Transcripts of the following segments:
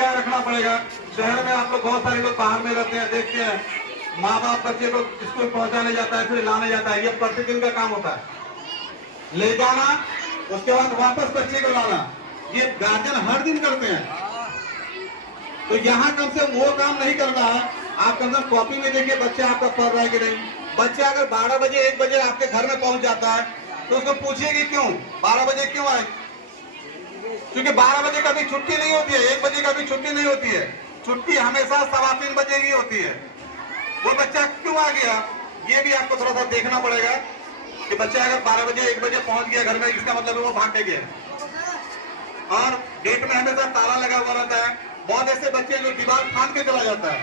निगाह रखना पड़ेगा। शहर में आप लोग बहुत सारे लोग बाहर में रहते हैं, देखते हैं माँ बाप बच्चे को स्कूल पहुंचाने जाता है, फिर लाने जाता है, ये प्रतिदिन का काम होता है। ले जाना, उसके बाद वापस बच्चे को लाना, ये गार्जियन हर दिन करते हैं। तो यहाँ कम से वो काम नहीं करना है। आप कम से कम कॉपी में देखिए बच्चे आपका पढ़ रहा है कि नहीं। बच्चा अगर 12 बजे 1 बजे आपके घर में पहुंच जाता है तो उसको पूछिए कि क्यों 12 बजे क्यों आए, क्योंकि 12 बजे कभी छुट्टी नहीं होती है, 1 बजे कभी छुट्टी नहीं होती है, छुट्टी हमेशा 3:15 बजे ही होती है। वो बच्चा क्यों आ गया, ये भी आपको थोड़ा सा देखना पड़ेगा कि बच्चा अगर 12 बजे 1 बजे पहुंच गया घर में, इसका मतलब है वो भाग के गया। और गेट में हमेशा ताला लगा हुआ रहता है। बहुत ऐसे बच्चे जो दीवार फांद के चला जाता है,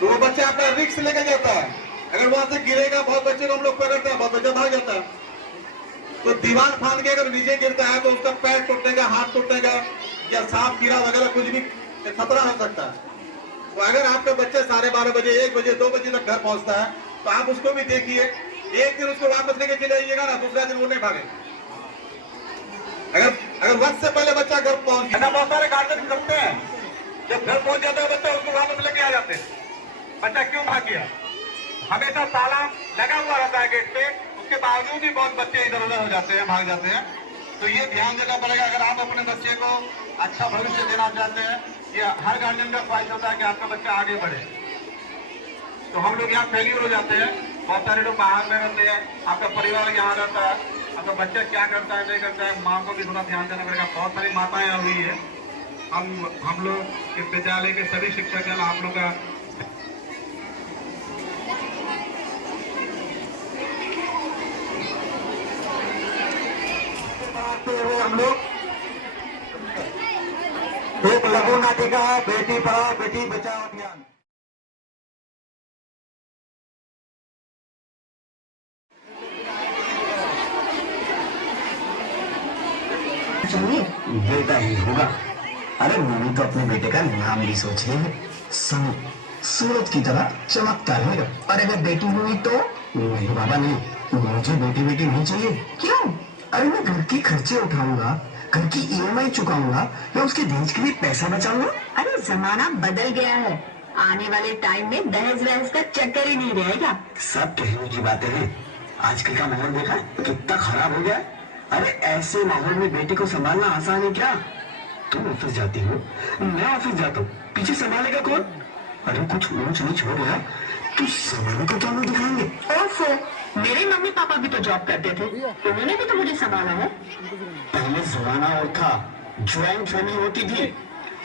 तो वो बच्चा अपना रिस्क लेके जाता है, अगर वहां से गिरेगा, बहुत बच्चे को हम लोग पकड़ते हैं, बहुत बच्चा भाग जाता है। तो दीवार फांद के अगर नीचे गिरता है तो उसका पैर टूटेगा, हाथ टूटेगा, या सांप कीड़ा वगैरह कुछ भी खतरा हो सकता है। तो अगर आपका बच्चा 12:30 बजे 1 बजे 2 बजे तक घर पहुंचता है तो आप उसको भी देखिए, एक दिन उसको वापस लेके चले आइएगा ना, दूसरा दिन वो नहीं भागे। अगर वक्त से पहले बच्चा घर पहुंच गया, बहुत सारे गार्जियन करते हैं, जब घर पहुंच जाता है बच्चा उसको वापस लेके आ जाते हैं। बच्चा क्यों भाग गया, हमेशा ताला लगा हुआ रहता है गेट पे, उसके बावजूद भी बहुत बच्चे इधर उधर हो जाते हैं, भाग जाते हैं। तो ये ध्यान देना पड़ेगा। अगर आप अपने बच्चे को अच्छा भविष्य देना चाहते हैं, ये हर गार्जियन का ख्वाहिश होता है कि आपका बच्चा आगे बढ़े। तो हम लोग यहाँ फेलियर हो जाते हैं, बहुत सारे लोग बाहर में रहते हैं, आपका परिवार यहाँ रहता है, आपका बच्चा क्या करता है नहीं करता है, माँ को भी थोड़ा ध्यान देना पड़ेगा। बहुत सारी माताएं यहाँ हुई है, हम लोग इस विद्यालय के सभी शिक्षक हैं, आप लोग का हम लोग एक लघु नाटिका बेटी पढ़ाओ बेटी बचाओ अभियान। चाहिए बेटा ही होगा। अरे मम्मी तो अपने बेटे का नाम भी सोचे है, सूरज की तरह चमकता रहेगा। और अगर बेटी हुई तो नहीं बाबा नहीं, मुझे बेटी नहीं चाहिए। क्यों? अरे मैं घर के खर्चे उठाऊंगा, घर की EMI चुकाऊंगा, या उसके दहेज के लिए पैसा बचाऊंगा। अरे जमाना बदल गया है, आने वाले टाइम में दहेज वहेज का चक्कर ही नहीं रहेगा। सब कहने की बातें हैं, आजकल का माहौल देखा है कितना खराब हो गया है। अरे ऐसे माहौल में बेटे को संभालना आसान है क्या? तुम ऑफिस जाती हो, मैं ऑफिस जाता हूँ, पीछे संभालेगा कौन? अरे कुछ ऊंच नीच हो गया तो संभालने को क्या लोग दिखाएंगे? ओफो, मेरे मम्मी पापा भी तो जॉब करते थे, उन्होंने भी तो मुझे संभाला है। पहले जमाना और था, ज्वाइंट फैमिली होती थी।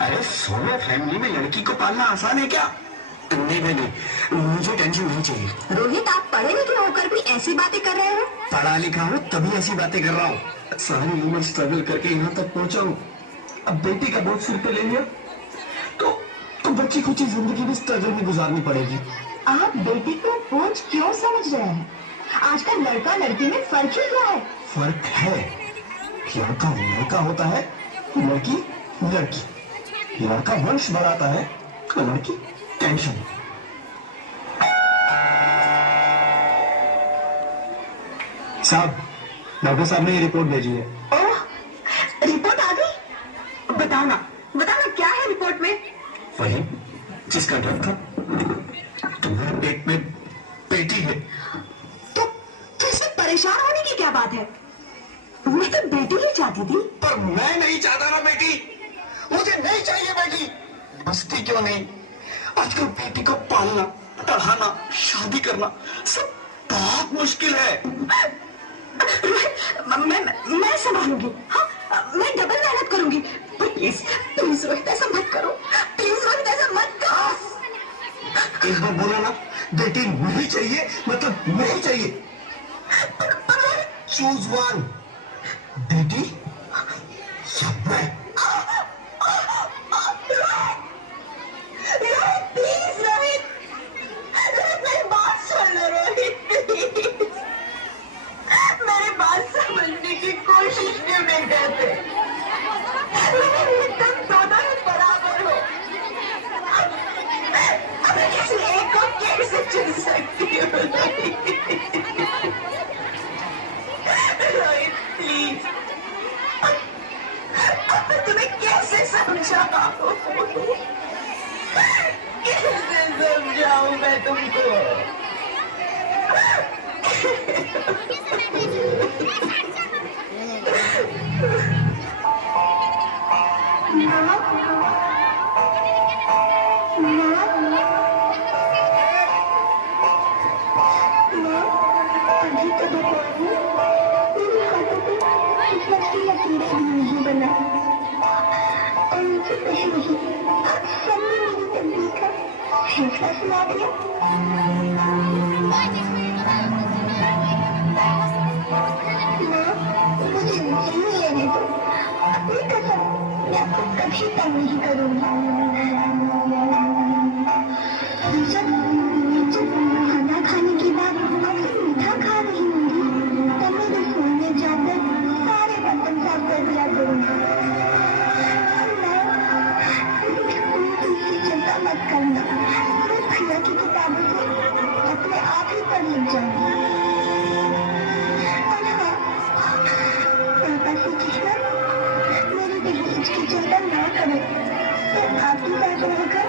अरे सोलो फैमिली में लड़की को पालना आसान है क्या? नहीं, मुझे टेंशन नहीं चाहिए। रोहित, आप पढ़े लिखे होकर भी ऐसी बातें कर रहे हो? पढ़ा लिखा हूँ तभी ऐसी बातें कर रहा हूँ। सारी उम्र स्ट्रगल करके यहाँ तक पहुँचा हूँ, अब बेटी का बोझ सिर पे ले लिया तो बच्ची कुछ जिंदगी भी स्ट्रगल में गुजारनी पड़ेगी। आप बेटी को बोझ क्यों समझ रहे हैं? आजकल लड़का लड़की में फर्क ही क्या है? फर्क है, लड़का लड़का होता है, लड़की लड़की। लड़का वंश बढ़ाता है, लड़की टेंशन। साहब, डॉक्टर साहब ने ये रिपोर्ट भेजी है। ओह, रिपोर्ट आ गई? बताओ ना क्या है रिपोर्ट में? वही जिसका डर था, तुम्हारे पेट में बेटी है। तो इसमें परेशान होने की क्या बात है? मैं तो बेटी ही चाहती थी। पर मैं नहीं चाहता ना बेटी, मुझे नहीं चाहिए बेटी। बसती क्यों नहीं? आजकल बेटी को पालना, पढ़ाना, शादी करना सब बहुत मुश्किल है। मैं संभालूंगी। हाँ, मैं डबल मेहनत करूंगी। प्लीज रोहित ऐसा मत करो, प्लीज रोहित ऐसा मत करो। एक बार बोला ना, बेटी नहीं चाहिए मतलब नहीं चाहिए। चूज वन, बेटी या मैं। प्लीज रोहित, मेरी बात सुन लो रोहित, प्लीज। मेरी बात समझने की कोशिश क्यों नहीं करते? तुम दोनों ही बराबर हो, मैं किसी एक को कैसे चुन सकती हूँ? रोहित प्लीज, समझाऊं? कैसे समझाऊं मैं तुमको? कभी तंग नहीं करूंगी। जब खाना खाने के बाद मीठा खा रही होंगी तब मैं रसोई में जाकर सारे बर्तन साफ कर दिया करूंगी। चिंता मत करना, मैं भैया की किताबों से अपने आप ही पढ़ लिख जाऊंगी। और हाँ, पापा से कहना मेरी दहेज की चिंता ना करें, मैं आपके साथ रहकर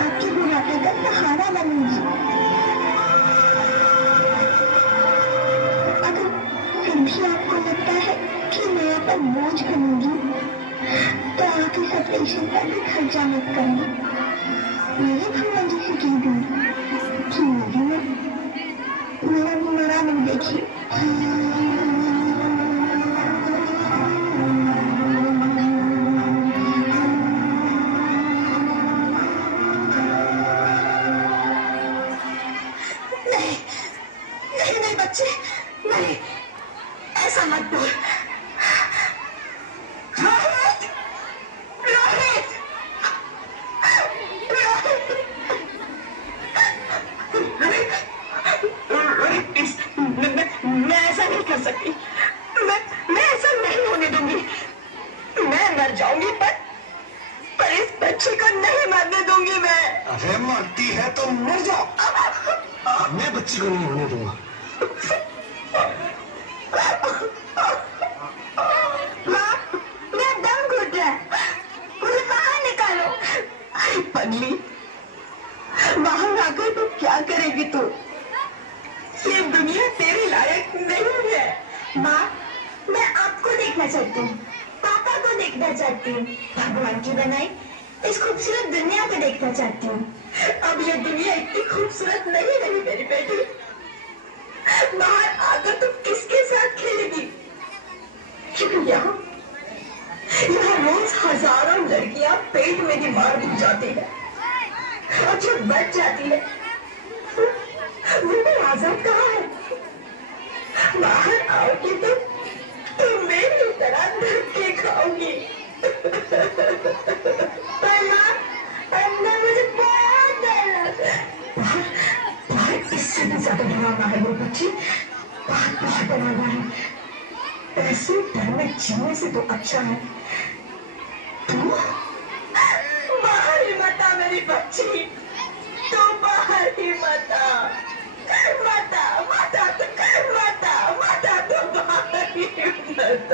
आपके बुढ़ापे का सहारा बनूंगी। अगर फिर भी आपको लगता है कि मैं आप पर बोझ बनूंगी तो आप इस ऑपरेशन पर भी खर्चा मत करना। मेरे भगवान जी से कह दूंगी कि मेरा मेरा मुंह देखिए। नहीं बच्चे, नहीं, ऐसा मत बोल। रोहित, रोहित, रोहित, प्लीज, मैं ऐसा नहीं कर सकती। मैं ऐसा नहीं होने दूंगी। मैं मर जाऊंगी पर इस बच्चे को नहीं मरने दूंगी मैं। अरे मरती है तो मर जाओ, मैं बच्ची को नहीं होने दूंगा। मेरा दम घुट रहा है, मुझे बाहर निकालो। अरे पगली, बाहर आकर तू क्या करेगी तू? ये दुनिया तेरे लायक नहीं है। माँ, मैं आपको देखना चाहती हूँ, पापा को देखना चाहती हूँ, भगवान की बनाई इस खूबसूरत दुनिया को देखना चाहती हूँ। अब ये दुनिया इतनी खूबसूरत नहीं रही मेरी बेटी। बाहर आकर तुम किसके साथ खेलेगी? क्योंकि यहाँ रोज हजारों लड़कियां पेट में ही मार दी जाती है और जो बच जाती है वो भी आजाद कहाँ है? बाहर आओगी तो तुम मेरी तरह धक्के खाओगी। अंदर मुझे बहुत डर लगता है। बाहर इससे भी ज्यादा डरावना है वो बच्ची, बहुत डरावना है। ऐसे डर में जीने से तो अच्छा है तू बाहर ही मत आ मेरी बच्ची, तू बाहर ही मत आ, मत आ, मत आ, मत आ, मत आ, तू बाहर ही मत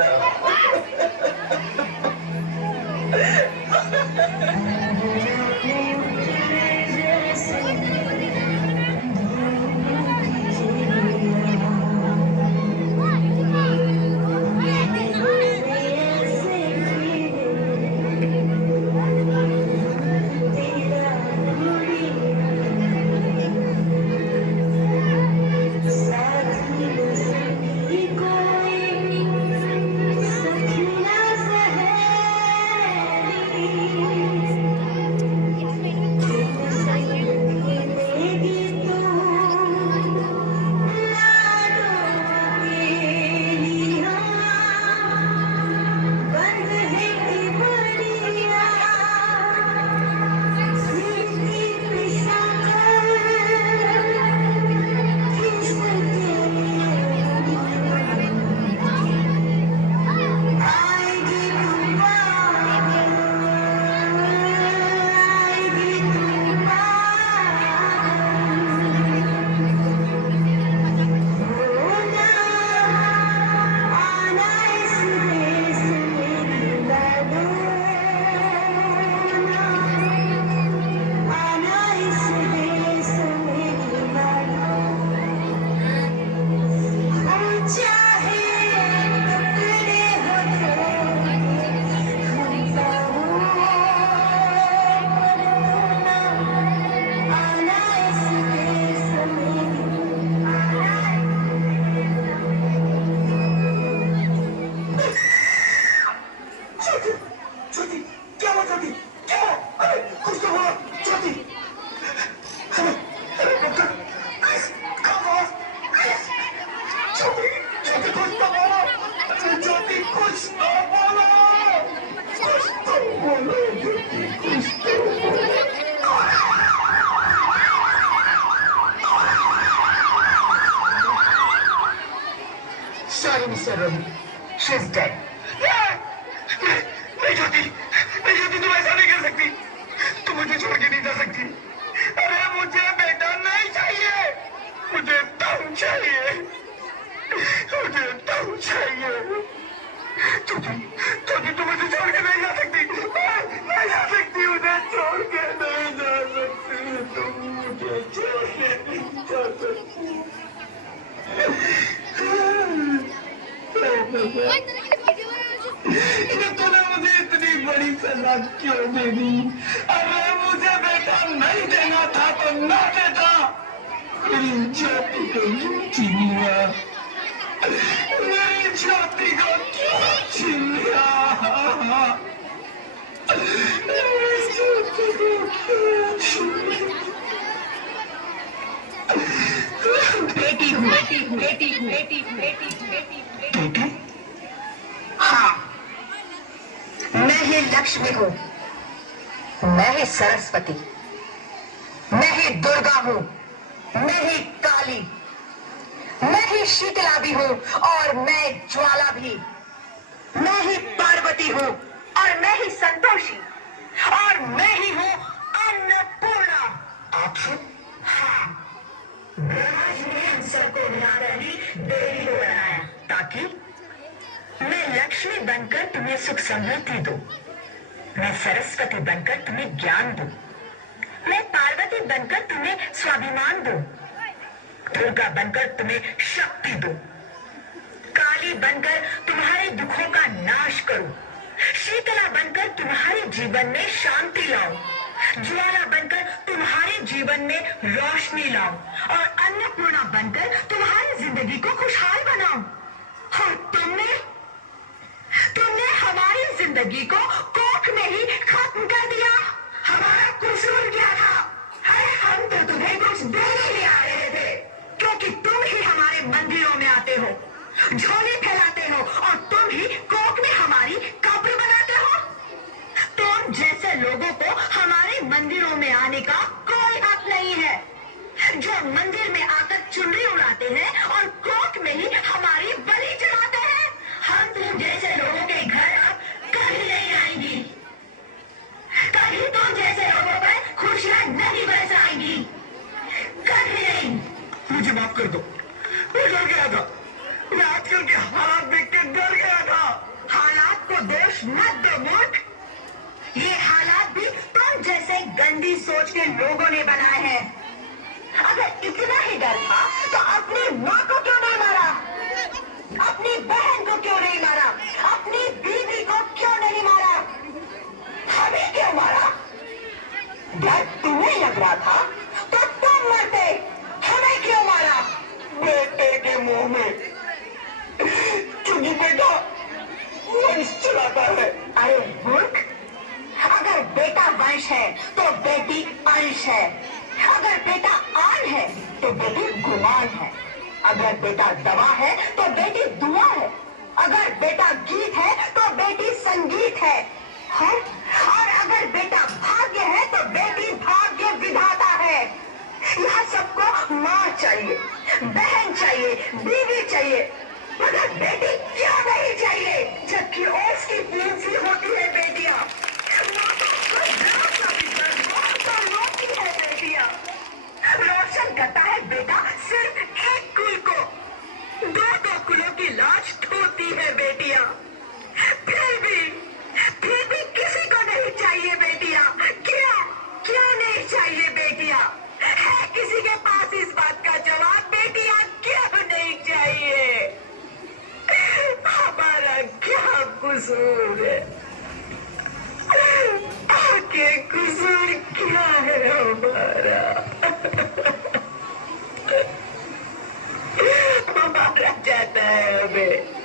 बेटा क्यों दे दी? अरे मुझे बेटा नहीं देना था तो ना देता। मेरी ज्योति को क्यों छीन लिया? मेरी ज्योति को क्यों छीन लिया? मेरी ज्योति को क्यों छीन लिया? बेटी हूँ, बेटी हूँ, बेटी हूँ, बेटी हूँ, बेटी हूँ, बेटी हूँ, बेटी। हाँ, मैं ही लक्ष्मी हूँ, मैं ही सरस्वती, मैं ही दुर्गा हूँ, मैं ही काली, मैं ही शीतला भी हूँ और मैं ज्वाला भी, मैं ही पार्वती हूँ और मैं ही संतोषी और मैं ही हूँ अन्नपूर्णा। आप हो? हाँ, ब्रह्मा जी ने हम सबको बनाकर ही देवी को बनाया ताकि मैं लक्ष्मी बनकर तुम्हें सुख समृद्धि दूं, मैं सरस्वती बनकर तुम्हें ज्ञान दूं, मैं पार्वती बनकर तुम्हें स्वाभिमान दूं, दुर्गा बनकर तुम्हें शक्ति दूं, काली बनकर तुम्हारे दुखों का नाश करूं, शीतला बनकर तुम्हारे जीवन में शांति लाऊं, ज्वाला बनकर तुम्हारे जीवन में रोशनी लाऊं और अन्नपूर्णा बनकर तुम्हारी जिंदगी को खुशहाल बनाऊं। और तुमने हमारी जिंदगी को कोख में ही खत्म कर दिया। हमारा कसूर क्या था? अरे हम तो तुम्हें कुछ देने ही आ रहे थे, क्योंकि तुम ही हमारे मंदिरों में आते हो, झोली फैलाते हो और तुम ही कोख में हमारी कब्र बनाते हो। तुम जैसे लोगों को हमारे मंदिरों में आने का कोई हक नहीं है, जो मंदिर में आकर चुनरी उड़ाते हैं और कोख में ही हमारी बलि चढ़ाते हैं। हम तुम जैसे लोगों के घर अब कभी नहीं आएंगी, कभी तुम जैसे लोगों पर खुशियां नहीं बरसाएंगी, कभी नहीं। मुझे माफ कर दो, मैं डर गया था, मैं आजकल के हालात देख के डर गया था। हालात को दोष मत दो मूर्ख, ये हालात भी तुम जैसे गंदी सोच के लोगों ने बनाए हैं। अगर इतना ही डर था तो अपनी माँ को क्यों नहीं मारा, अपनी बहन को क्यों नहीं मारा, अपनी बीवी को क्यों नहीं मारा, हमें क्यों मारा? डर तुम्हें लग रहा था तो तुम मरते, हमें क्यों मारा? बेटे के मुंह में, क्योंकि बेटा वंश चलाता है। अरे मूर्ख, अगर बेटा वंश है तो बेटी अंश है, अगर बेटा आन है तो बेटी गुमान है, अगर बेटा दवा है तो बेटी दुआ है, अगर बेटा गीत है तो बेटी संगीत है, और अगर बेटा भाग्य है तो बेटी भाग्य विधाता है। यहाँ सबको माँ चाहिए, बहन चाहिए, बीवी चाहिए, मगर बेटी क्यों नहीं चाहिए? जबकि उसकी पूंजी होती है बेटियां, रोशन करता है बेटा सिर्फ एक कुल को, दो कुलों की लाज ढोती है बेटियां। फिर भी किसी को नहीं चाहिए बेटियां। क्यों नहीं चाहिए बेटियां? है किसी के पास इस बात का जवाब? बेटियां क्यों नहीं चाहिए? हमारा क्या कसूर है? आगे कसूर क्या है हमारा? हमारा जाता है हमें।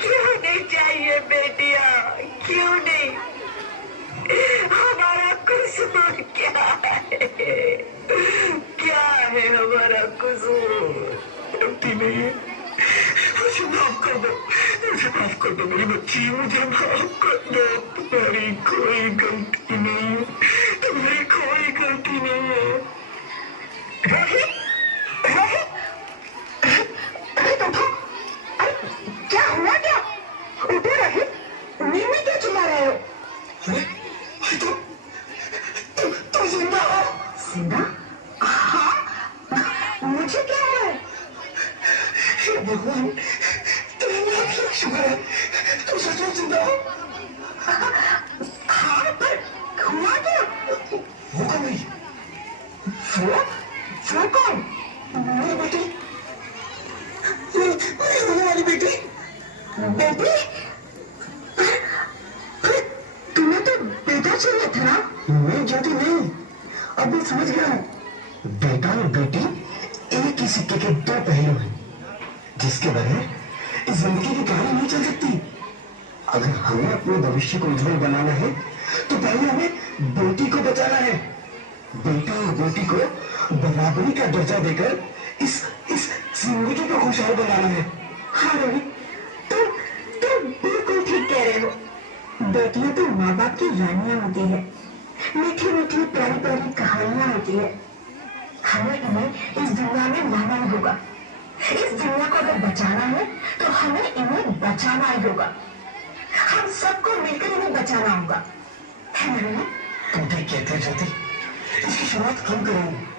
क्यों नहीं चाहिए बेटियां? क्यों नहीं? हमारा कसूर क्या है? क्या है हमारा कसूर? गलती नहीं है, मुझे माफ कर दो, मुझे माफ कर दो मेरी बच्ची, मुझे माफ कर दो। तुम्हारी कोई गलती नहीं है, तुम्हारी कोई गलती नहीं है। रोहित, रोहित, रोहित उठो। अरे क्या हुआ? क्या उठो रोहित, नींद में क्यों चिल्ला रहे हो? तुम जिंदा हो? जिंदा? हाँ, मुझे क्या है? भगवान, तेरे नाम शुक्र है, तुम सच में जिंदा हो। हाँ, पर नहीं था ना? नहीं ज्योति नहीं, अब मैं समझ गया हूँ। बेटा और बेटी एक ही सिक्के के दो पहलू हैं, जिसके बगैर इस जिंदगी की कहानी नहीं चल सकती। अगर हमें अपने भविष्य को उज्जवल बनाना है तो पहले हमें बेटी को बचाना है। बेटा और बेटी को बराबरी का दर्जा देकर इस जिंदगी को खुशहाल बनाना है। हाँ रोहित, तुम बिल्कुल ठीक कह रहे हो। बेटियां तो माँ बाप की रानियां होती है, मीठी मीठी प्यारी प्यारी कहानियां होती है। हमें इन्हें इस दुनिया में लाना ही होगा। इस दुनिया को अगर बचाना है तो हमें इन्हें बचाना ही होगा। हम सबको मिलकर इन्हें बचाना होगा, है ना रोहित? तुम ठीक कहते हो ज्योति, इसकी शुरुआत हम करेंगे।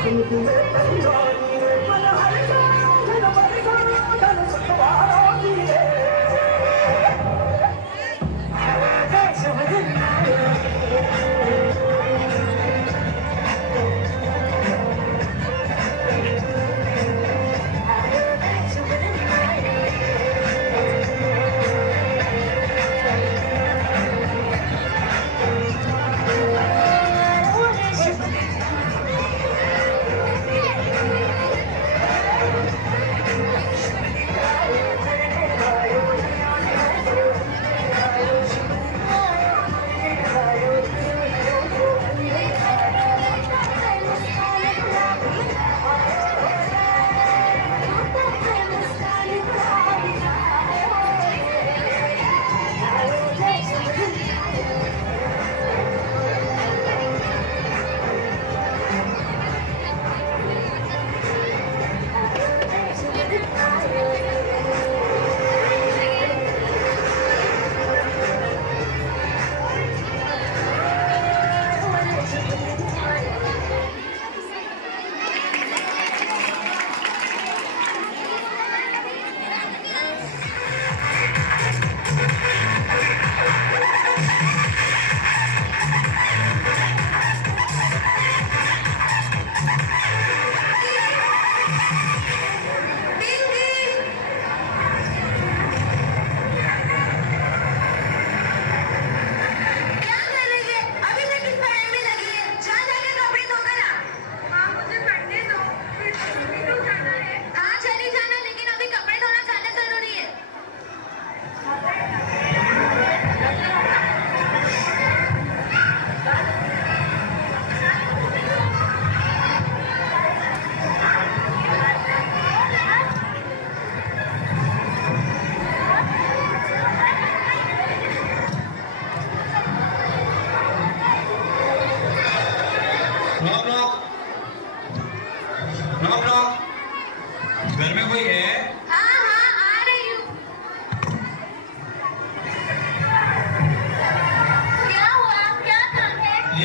Thank you.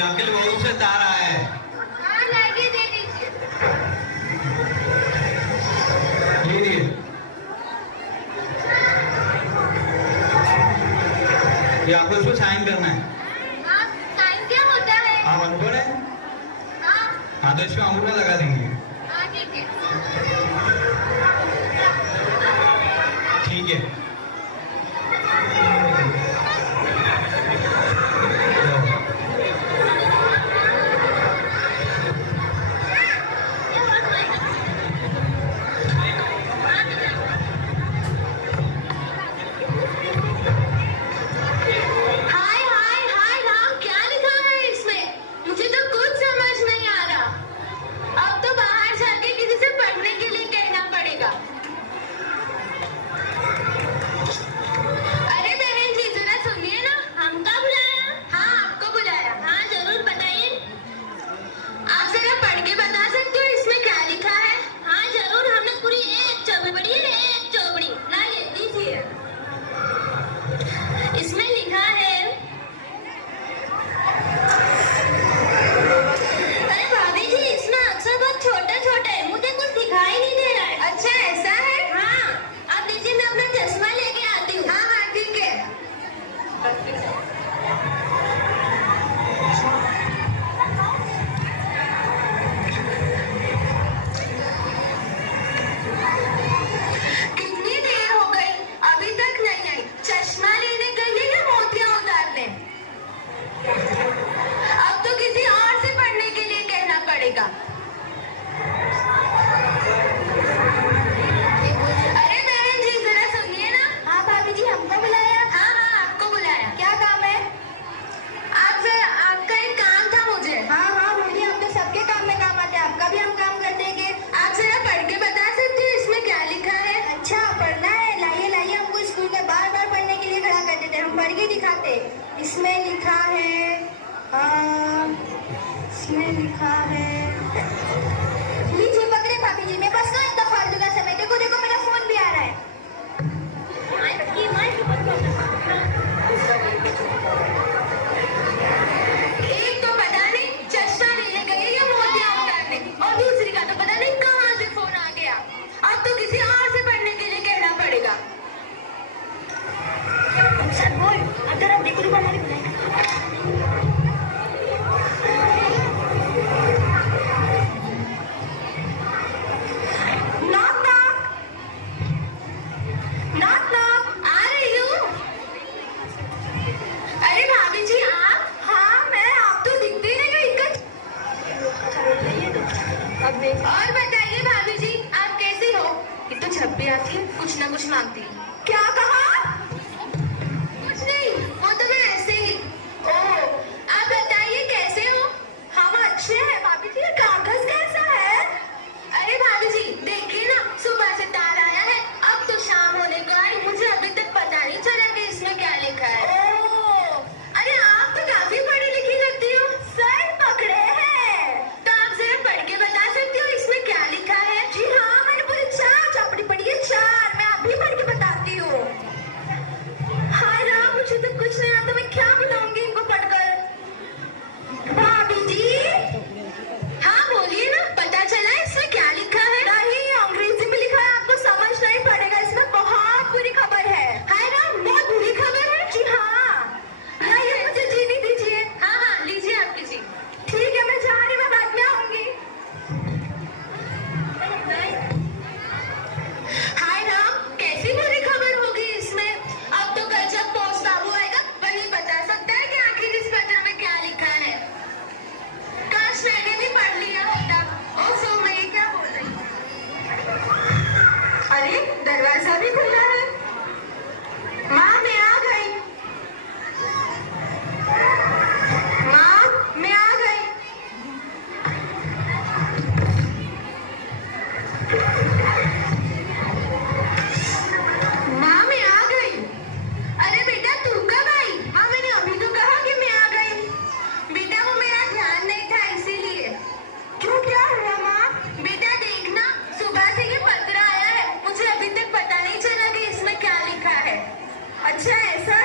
आपके लिए बहुत से तार आया है। हाँ लाइए, दे दीजिए। लीजिए। ये आपको इसको साइन करना है। हाँ, साइन क्या होता है? आप अनपढ़ है? हाँ हाँ तो इसमें अंगूठा लगा देंगे। हाँ ठीक है। ठीक है। हाय हाय हाय राम, क्या लिखा है इसमें? मुझे तो कुछ समझ नहीं आ रहा। अब तो बाहर जाके किसी से पढ़ने के लिए कहना पड़ेगा। अरे बहन जी जरा सुनिए ना, हमका बुलाया? हाँ आपको बुलाया। हाँ जरूर बताइए। आप जरा पढ़ के बता सकते हो इसमें क्या लिखा है? हाँ जरूर, हमने पूरी एक चौपड़ी पढ़ी है, एक चौपड़ी। लाइए दीजिए। इसमें लिखा है, अरे भाभी जी इसमें अक्षर बहुत छोटा छोटा है, मुझे कुछ दिखाई नहीं दे रहा है। अच्छा ऐसा है? हाँ आप दीजिए, मैं अपना चश्मा लेके आती हूँ। हाँ हाँ ठीक है। कितनी देर हो गई, अभी तक नहीं आई। चश्मा लेने गई या मोतियां उतारने? अब तो किसी और से पढ़ने के लिए कहना पड़ेगा। अरे बहन जी जरा सुनिए ना। हाँ भाभी जी हमको बुलाया? हाँ हाँ आपको बुलाया। क्या काम है? आपका एक काम था मुझे। हाँ हाँ बोलिए, हम तो सबके काम में काम आते हैं, आपका भी हम काम कर देंगे। आप जरा पढ़ के बता सकते हो इसमें क्या लिखा है? अच्छा पढ़ना है, लाइए लाइए, हमको स्कूल में बार बार पढ़ने के लिए खड़ा कर देते हैं, हम पढ़ के दिखाते। इसमें लिखा है, इसमें लिखा है, लीजिए पकड़े भाभी जी, मेरे पास ना इतना फालतू का समय। देखो देखो मेरा फोन भी आ रहा है। एक तो पता नहीं चश्मा लेने गई या मोतियां उतारने, और दूसरी का तो पता नहीं कहाँ से फोन आ गया। अब तो किसी और से पढ़ने के लिए कहना पड़ेगा। सर बोल, अगर आप देखो तो हमारी knock knock, आ रही हूँ। अरे भाभी जी आप? हाँ मैं, आप तो दिखते नहीं हो इनका। और बताइए भाभी जी आप कैसी हो? ये तो जब भी आती है कुछ ना कुछ मांगती है। क्या कहा? कुछ नहीं, वो तो मैं ऐसे ही। ओह आप बताइए कैसे हो? हम अच्छे हैं भाभी जी। ये कागज कैसा है? अरे भाभी जी देखिए ना, सुबह से तार आया है, अब तो शाम होने को आई, मुझे अभी तक पता नहीं चला कि इसमें क्या लिखा है। ओह अरे आप तो काफी पढ़ी लिखी लगती हो। सर पकड़े हैं। तो आप जरा पढ़ के बता सकते हो इसमें क्या लिखा है? जी हाँ मैंने पूरी 4 चौपड़ी पढ़ी है, 4। मैं अभी पढ़ के बताती हूँ। हाय राम, मुझे तो कुछ नहीं आता, मैं क्या बताऊंगी इनको पढ़कर। भाभी जी हाँ बोलिए ना, पता चला इसमें क्या लिखा है? नहीं अंग्रेजी में लिखा है, आपको समझ नहीं पड़ेगा, इसमें बहुत बुरी खबर है। हाय राम, बहुत बुरी खबर है? जी हाँ। लाइए मुझे जीनी दीजिए। हाँ हाँ लीजिए आपकी जी। ठीक है मैं जा रही, मैं बाद में आऊंगी। हाय राम, कैसी बुरी खबर होगी इसमें? अब तो कल जब पोस्ट बाबू आएगा वही बता सकता है कि आखिर इस पत्र में क्या लिखा है। काश मैंने भी पढ़ लिया होता। ओफो मैं ये क्या बोल रही हूँ? अरे दरवाजा भी खुला है। माँ मैं आ गई। माँ मैं आ गई। माँ मैं आ गई। अरे बेटा तू कब आई? माँ मैंने अभी तो कहा कि मैं आ गई। बेटा वो मेरा ध्यान नहीं था इसीलिए। क्यों क्या हुआ माँ? बेटा देखना, सुबह से ये पत्र आया है, मुझे अभी तक पता नहीं चला कि इसमें क्या लिखा है। अच्छा ऐसा